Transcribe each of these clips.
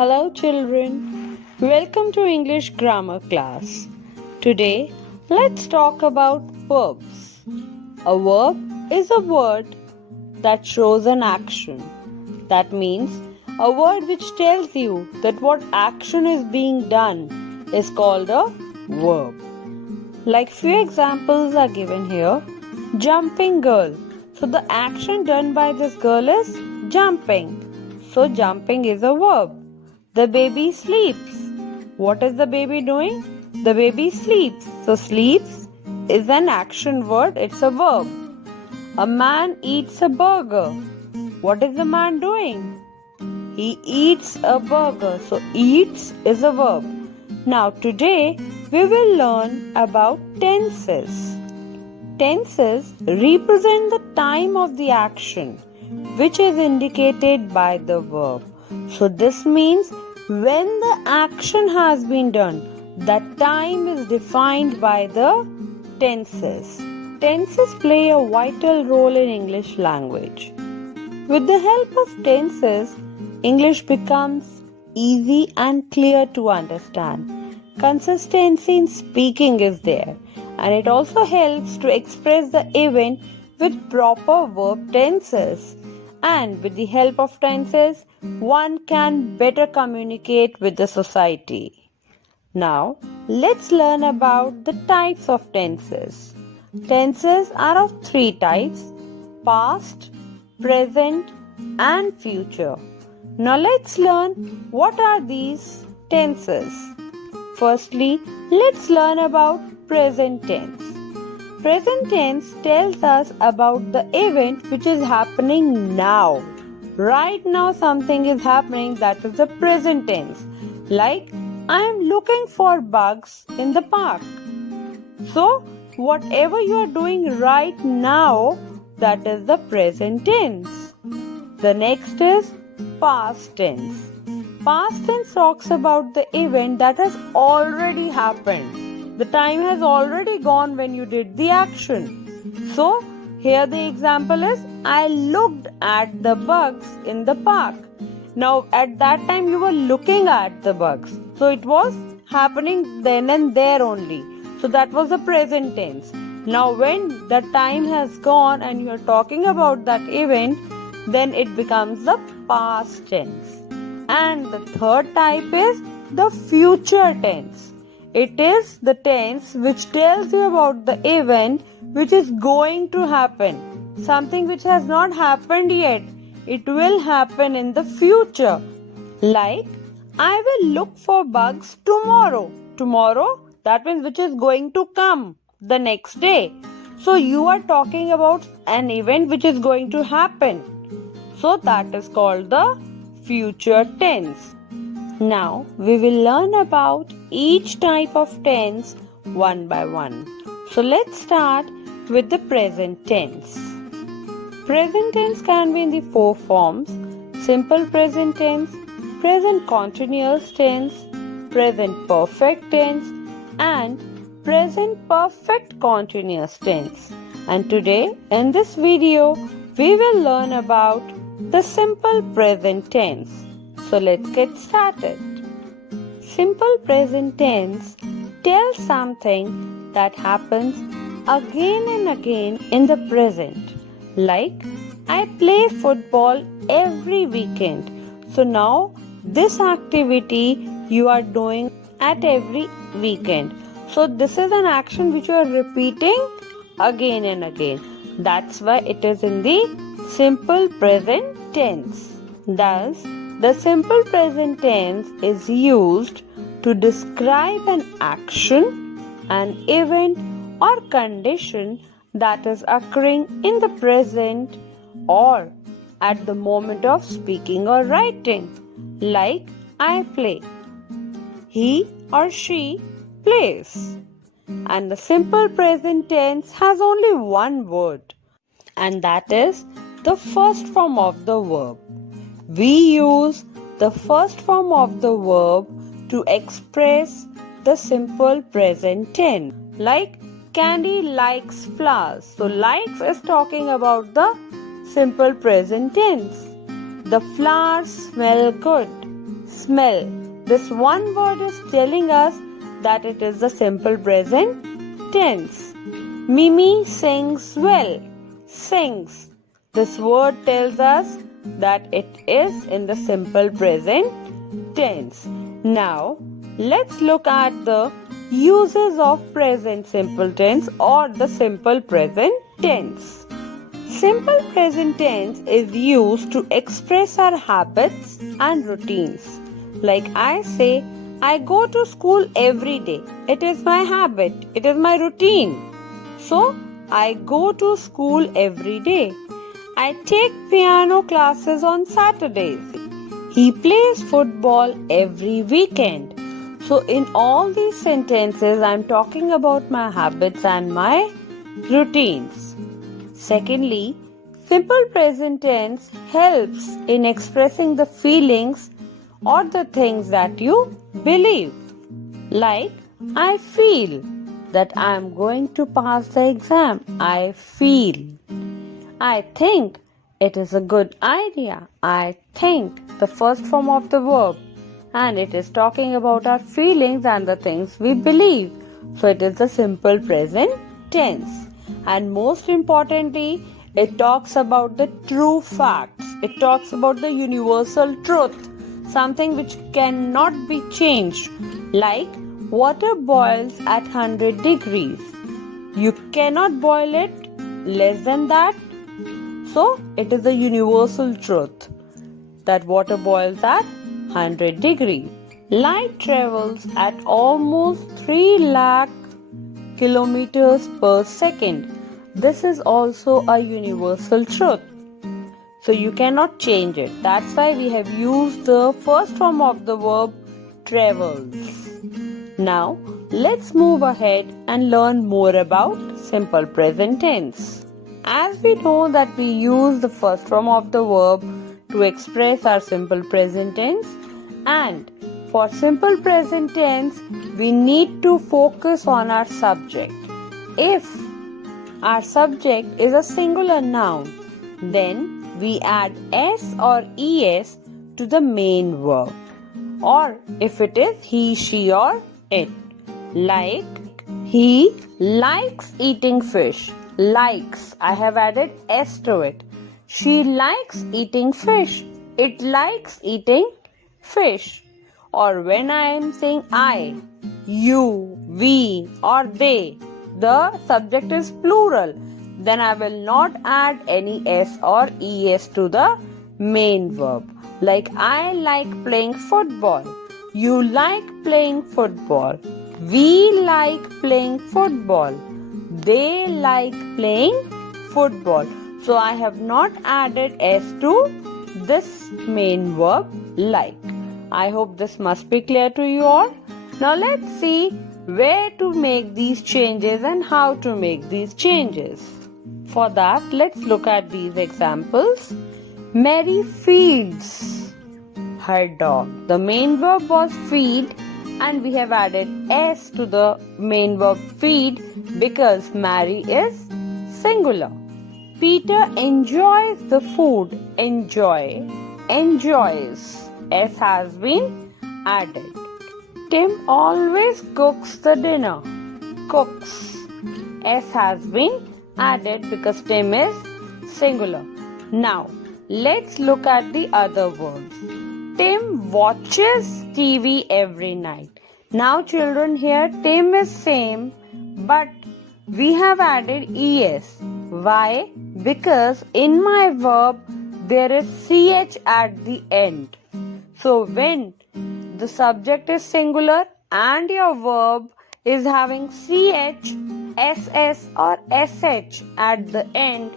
Hello children, welcome to English grammar class. Today let's talk about verbs. A verb is a word that shows an action. That means a word which tells you that what action is being done is called a verb. Like few examples are given here. Jumping girl. So the action done by this girl is jumping. So jumping is a verb. The baby sleeps. What is the baby doing? The baby sleeps. So sleeps is an action word. It's a verb. A man eats a burger. What is the man doing? He eats a burger. So eats is a verb. Now today we will learn about tenses. Tenses represent the time of the action which is indicated by the verb. So this means when the action has been done, that time is defined by the tenses. Tenses play a vital role in English language. With the help of tenses, English becomes easy and clear to understand. Consistency in speaking is there, and it also helps to express the event with proper verb tenses. And with the help of tenses, one can better communicate with the society. Now, let's learn about the types of tenses. Tenses are of three types: past, present, and future. Now, let's learn what are these tenses. Firstly, let's learn about present tense. Present tense tells us about the event which is happening now. Right now something is happening, that is the present tense. Like, I am looking for bugs in the park. So, whatever you are doing right now, that is the present tense. The next is past tense. Past tense talks about the event that has already happened. The time has already gone when you did the action. So, here the example is, I looked at the bugs in the park. Now, at that time you were looking at the bugs. So, it was happening then and there only. So, that was the present tense. Now, when the time has gone and you are talking about that event, then it becomes the past tense. And the third type is the future tense. It is the tense which tells you about the event which is going to happen. Something which has not happened yet. It will happen in the future. Like, I will look for bugs tomorrow. Tomorrow, that means which is going to come the next day. So you are talking about an event which is going to happen. So that is called the future tense. Now we will learn about each type of tense one by one. So let's start with the present tense. Present tense can be in the four forms: simple present tense, present continuous tense, present perfect tense, and present perfect continuous tense. And today in this video we will learn about the simple present tense. So let's get started. Simple present tense tells something that happens again and again in the present. Like, I play football every weekend. So now this activity you are doing at every weekend. So this is an action which you are repeating again and again. That's why it is in the simple present tense. Thus, the simple present tense is used to describe an action, an event, or condition that is occurring in the present or at the moment of speaking or writing. Like, I play. He or she plays. And the simple present tense has only one word, and that is the first form of the verb. We use the first form of the verb to express the simple present tense. Like, Candy likes flowers. So likes is talking about the simple present tense. The flowers smell good. smell. This one word is telling us that it is the simple present tense. Mimi sings well. Sings. This word tells us that it is in the simple present tense. Now, let's look at the uses of present simple tense or the simple present tense. Simple present tense is used to express our habits and routines. Like I say, I go to school every day. It is my habit. It is my routine. So, I go to school every day. I take piano classes on Saturdays. He plays football every weekend. So, in all these sentences, I am talking about my habits and my routines. Secondly, simple present tense helps in expressing the feelings or the things that you believe. Like, I feel that I am going to pass the exam. I feel. I think it is a good idea. I think, the first form of the verb. And it is talking about our feelings and the things we believe. So it is the simple present tense. And most importantly, it talks about the true facts. It talks about the universal truth. Something which cannot be changed. Like water boils at 100 degrees. You cannot boil it less than that. So it is a universal truth that water boils at 100 degrees. Light travels at almost 3 lakh kilometers per second. This is also a universal truth. So you cannot change it. That's why we have used the first form of the verb travels. Now let's move ahead and learn more about simple present tense. As we know that we use the first form of the verb to express our simple present tense, and for simple present tense we need to focus on our subject. If our subject is a singular noun, then we add s or es to the main verb. Or if it is he, she or it. Like, he likes eating fish. Likes, I have added s to it. She likes eating fish. It likes eating fish. Or when I am saying I, you, we or they, the subject is plural. Then I will not add any s or es to the main verb. Like I like playing football. You like playing football. We like playing football. They like playing football. So I have not added s to this main verb like. I hope this must be clear to you all. Now let's see where to make these changes and how to make these changes. For that, let's look at these examples. Mary feeds her dog. The main verb was feed and we have added s to the main verb feed because Mary is singular. Peter enjoys the food. Enjoy. Enjoys. S has been added. Tim always cooks the dinner. Cooks. S has been added because Tim is singular. Now, let's look at the other words. Tim watches TV every night. Now, children, here Tim is same, but we have added es. Why? Because in my verb, there is ch at the end. So, when the subject is singular and your verb is having ch, ss or sh at the end,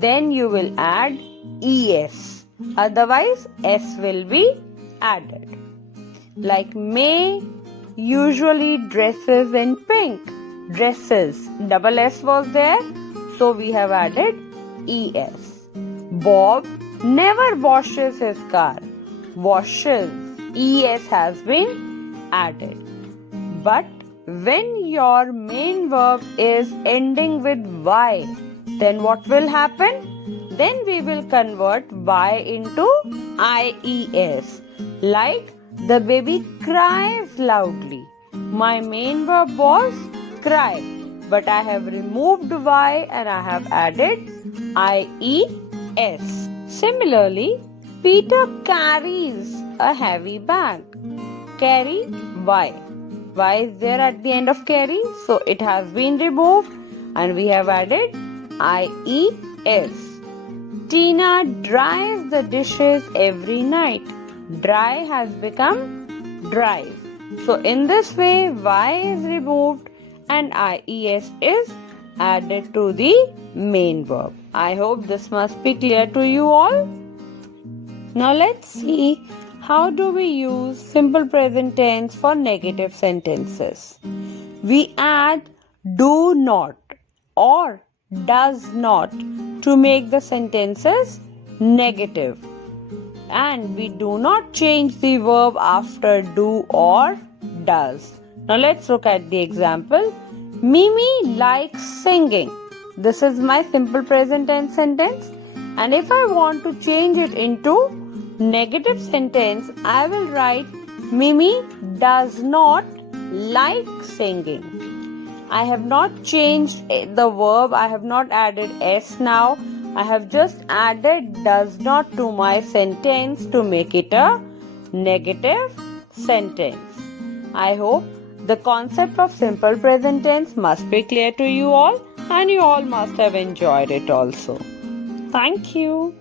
then you will add es. Otherwise, s will be added. Like May usually dresses in pink. Dresses. Double s was there, so we have added es. Bob never washes his car. Washes. es has been added. But when your main verb is ending with y, then what will happen? Then we will convert y into ies. Like The baby cries loudly. My main verb was cry, but I have removed Y and I have added IES. Similarly, Peter carries a heavy bag. Carry Y. Y is there at the end of carry, so it has been removed and we have added IES. Tina dries the dishes every night. Dry has become dries. So in this way, Y is removed and IES is added to the main verb. I hope this must be clear to you all. Now let's see how do we use simple present tense for negative sentences. We add do not or does not to make the sentences negative. And we do not change the verb after do or does. Now let's look at the example. Mimi likes singing. This is my simple present tense sentence. And if I want to change it into negative sentence, I will write Mimi does not like singing. I have not changed the verb. I have not added S now. I have just added does not to my sentence to make it a negative sentence. I hope the concept of simple present tense must be clear to you all and you all must have enjoyed it also. Thank you.